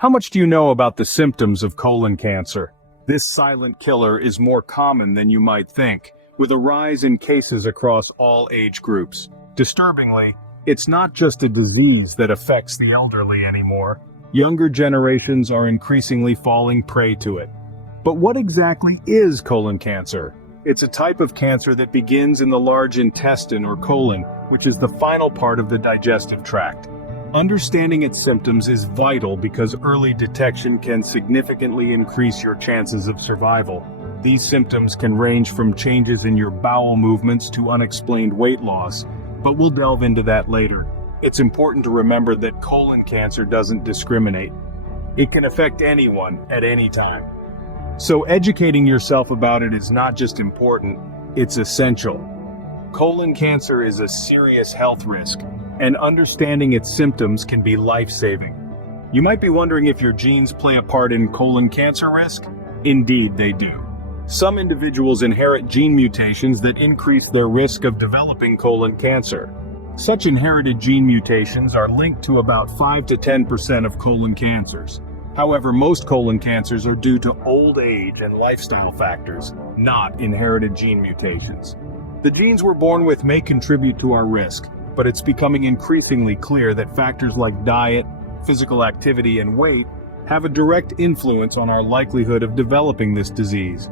How much do you know about the symptoms of colon cancer? This silent killer is more common than you might think, with a rise in cases across all age groups. Disturbingly, it's not just a disease that affects the elderly anymore. Younger generations are increasingly falling prey to it. But what exactly is colon cancer? It's a type of cancer that begins in the large intestine or colon, which is the final part of the digestive tract. Understanding its symptoms is vital because early detection can significantly increase your chances of survival. These symptoms can range from changes in your bowel movements to unexplained weight loss, but we'll delve into that later. It's important to remember that colon cancer doesn't discriminate. It can affect anyone at any time. So educating yourself about it is not just important, it's essential. Colon cancer is a serious health risk, and understanding its symptoms can be life-saving. You might be wondering if your genes play a part in colon cancer risk? Indeed, they do. Some individuals inherit gene mutations that increase their risk of developing colon cancer. Such inherited gene mutations are linked to about 5 to 10% of colon cancers. However, most colon cancers are due to old age and lifestyle factors, not inherited gene mutations. The genes we're born with may contribute to our risk, but it's becoming increasingly clear that factors like diet, physical activity, and weight have a direct influence on our likelihood of developing this disease.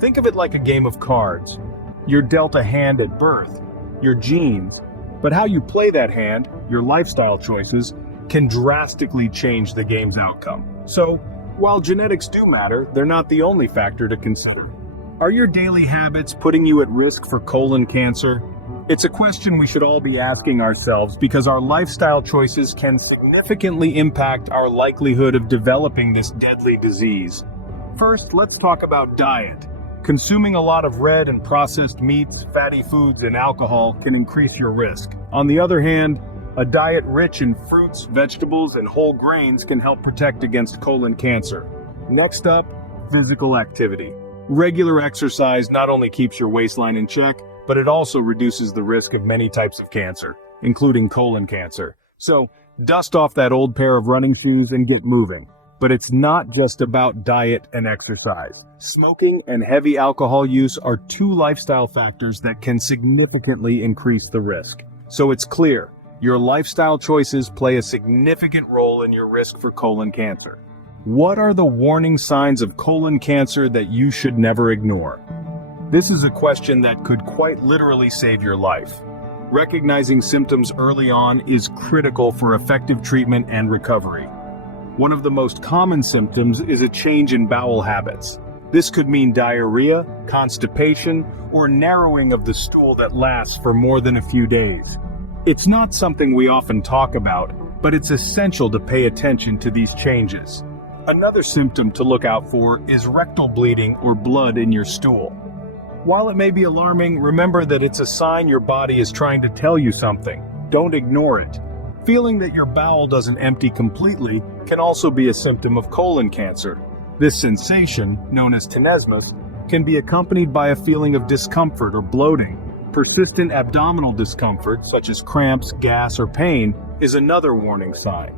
Think of it like a game of cards. You're dealt a hand at birth, your genes, but how you play that hand, your lifestyle choices, can drastically change the game's outcome. So, while genetics do matter, they're not the only factor to consider. Are your daily habits putting you at risk for colon cancer? It's a question we should all be asking ourselves because our lifestyle choices can significantly impact our likelihood of developing this deadly disease. First, let's talk about diet. Consuming a lot of red and processed meats, fatty foods, and alcohol can increase your risk. On the other hand, a diet rich in fruits, vegetables, and whole grains can help protect against colon cancer. Next up, physical activity. Regular exercise not only keeps your waistline in check, but it also reduces the risk of many types of cancer, including colon cancer. So, dust off that old pair of running shoes and get moving. But it's not just about diet and exercise. Smoking and heavy alcohol use are two lifestyle factors that can significantly increase the risk. So it's clear, your lifestyle choices play a significant role in your risk for colon cancer. What are the warning signs of colon cancer that you should never ignore? This is a question that could quite literally save your life. Recognizing symptoms early on is critical for effective treatment and recovery. One of the most common symptoms is a change in bowel habits. This could mean diarrhea, constipation, or narrowing of the stool that lasts for more than a few days. It's not something we often talk about, but it's essential to pay attention to these changes. Another symptom to look out for is rectal bleeding or blood in your stool. While it may be alarming, remember that it's a sign your body is trying to tell you something. Don't ignore it. Feeling that your bowel doesn't empty completely can also be a symptom of colon cancer. This sensation, known as tenesmus, can be accompanied by a feeling of discomfort or bloating. Persistent abdominal discomfort, such as cramps, gas, or pain, is another warning sign.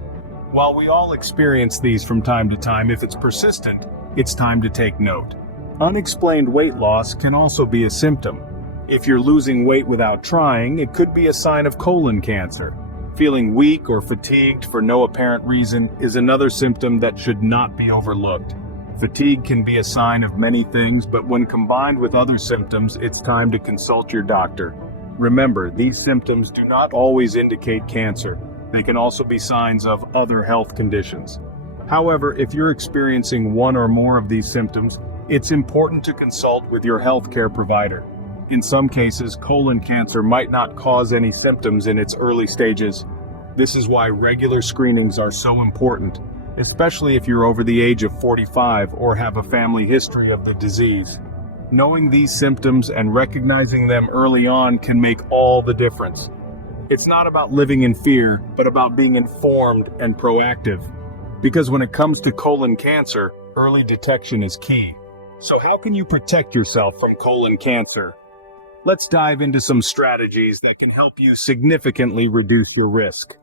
While we all experience these from time to time, if it's persistent, it's time to take note. Unexplained weight loss can also be a symptom. If you're losing weight without trying, it could be a sign of colon cancer. Feeling weak or fatigued for no apparent reason is another symptom that should not be overlooked. Fatigue can be a sign of many things, but when combined with other symptoms, it's time to consult your doctor. Remember, these symptoms do not always indicate cancer. They can also be signs of other health conditions. However, if you're experiencing one or more of these symptoms, it's important to consult with your healthcare provider. In some cases, colon cancer might not cause any symptoms in its early stages. This is why regular screenings are so important, especially if you're over the age of 45 or have a family history of the disease. Knowing these symptoms and recognizing them early on can make all the difference. It's not about living in fear, but about being informed and proactive. Because when it comes to colon cancer, early detection is key. So how can you protect yourself from colon cancer? Let's dive into some strategies that can help you significantly reduce your risk.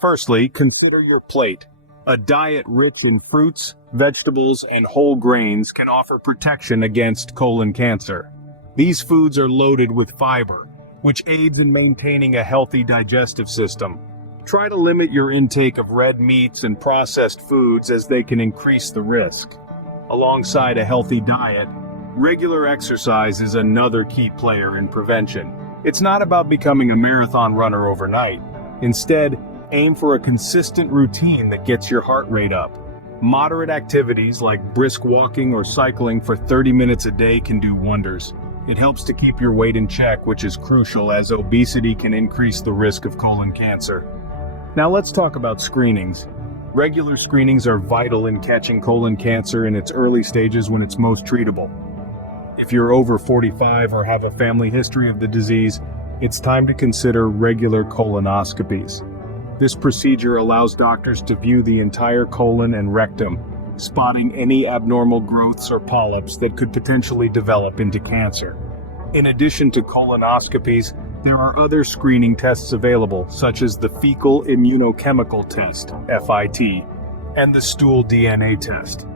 Firstly, consider your plate. A diet rich in fruits, vegetables, and whole grains can offer protection against colon cancer. These foods are loaded with fiber, which aids in maintaining a healthy digestive system. Try to limit your intake of red meats and processed foods as they can increase the risk. Alongside a healthy diet, regular exercise is another key player in prevention. It's not about becoming a marathon runner overnight. Instead, aim for a consistent routine that gets your heart rate up. Moderate activities like brisk walking or cycling for 30 minutes a day can do wonders. It helps to keep your weight in check, which is crucial as obesity can increase the risk of colon cancer. Now let's talk about screenings. Regular screenings are vital in catching colon cancer in its early stages when it's most treatable. If you're over 45 or have a family history of the disease, it's time to consider regular colonoscopies. This procedure allows doctors to view the entire colon and rectum, spotting any abnormal growths or polyps that could potentially develop into cancer. In addition to colonoscopies, there are other screening tests available, such as the fecal immunochemical test, FIT, and the stool DNA test.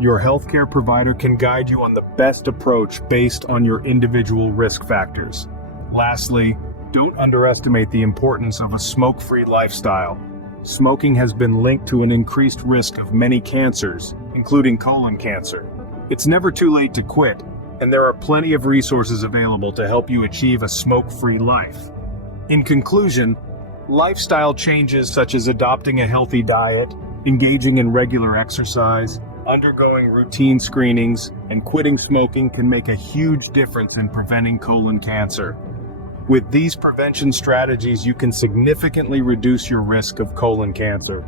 Your healthcare provider can guide you on the best approach based on your individual risk factors. Lastly, don't underestimate the importance of a smoke-free lifestyle. Smoking has been linked to an increased risk of many cancers, including colon cancer. It's never too late to quit, and there are plenty of resources available to help you achieve a smoke-free life. In conclusion, lifestyle changes such as adopting a healthy diet, engaging in regular exercise, undergoing routine screenings, and quitting smoking can make a huge difference in preventing colon cancer. With these prevention strategies, you can significantly reduce your risk of colon cancer.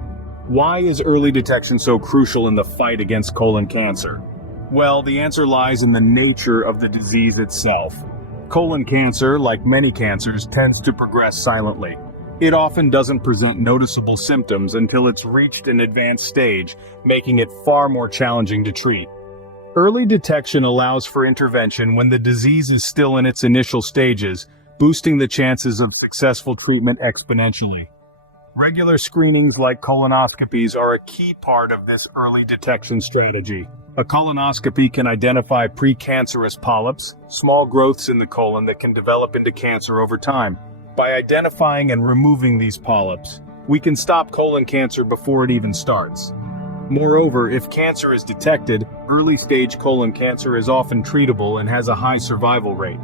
Why is early detection so crucial in the fight against colon cancer? Well, the answer lies in the nature of the disease itself. Colon cancer, like many cancers, tends to progress silently. It often doesn't present noticeable symptoms until it's reached an advanced stage, making it far more challenging to treat. Early detection allows for intervention when the disease is still in its initial stages, boosting the chances of successful treatment exponentially. Regular screenings like colonoscopies are a key part of this early detection strategy. A colonoscopy can identify precancerous polyps, small growths in the colon that can develop into cancer over time. By identifying and removing these polyps, we can stop colon cancer before it even starts. Moreover, if cancer is detected, early-stage colon cancer is often treatable and has a high survival rate.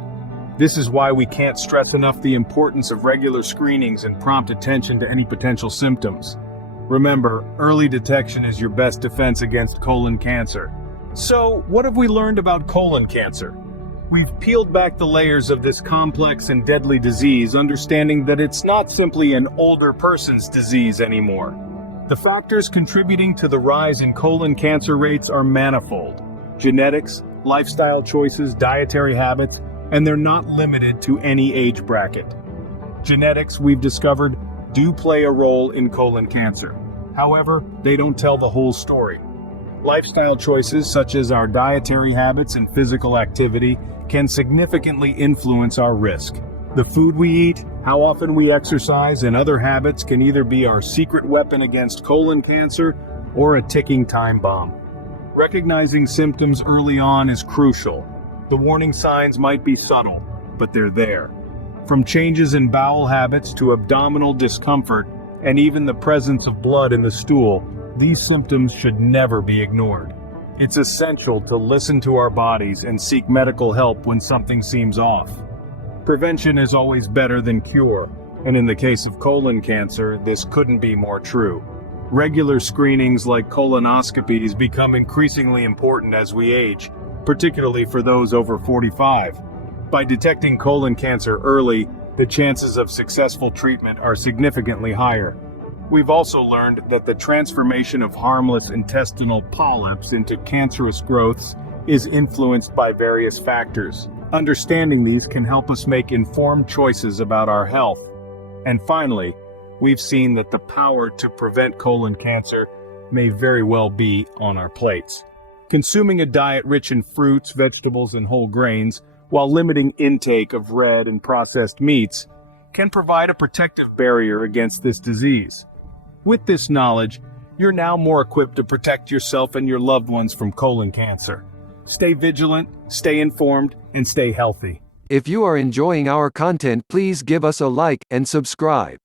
This is why we can't stress enough the importance of regular screenings and prompt attention to any potential symptoms. Remember, early detection is your best defense against colon cancer. So, what have we learned about colon cancer? We've peeled back the layers of this complex and deadly disease, understanding that it's not simply an older person's disease anymore. The factors contributing to the rise in colon cancer rates are manifold: genetics, lifestyle choices, dietary habits, and they're not limited to any age bracket. Genetics, we've discovered, do play a role in colon cancer. However, they don't tell the whole story. Lifestyle choices such as our dietary habits and physical activity can significantly influence our risk. The food we eat, how often we exercise, and other habits can either be our secret weapon against colon cancer or a ticking time bomb. Recognizing symptoms early on is crucial. The warning signs might be subtle, but they're there. From changes in bowel habits to abdominal discomfort, and even the presence of blood in the stool, these symptoms should never be ignored. It's essential to listen to our bodies and seek medical help when something seems off. Prevention is always better than cure, and in the case of colon cancer, this couldn't be more true. Regular screenings like colonoscopies become increasingly important as we age, particularly for those over 45. By detecting colon cancer early, the chances of successful treatment are significantly higher. We've also learned that the transformation of harmless intestinal polyps into cancerous growths is influenced by various factors. Understanding these can help us make informed choices about our health. And finally, we've seen that the power to prevent colon cancer may very well be on our plates. Consuming a diet rich in fruits, vegetables, and whole grains, while limiting intake of red and processed meats, can provide a protective barrier against this disease. With this knowledge, you're now more equipped to protect yourself and your loved ones from colon cancer. Stay vigilant, stay informed, and stay healthy. If you are enjoying our content, please give us a like and subscribe.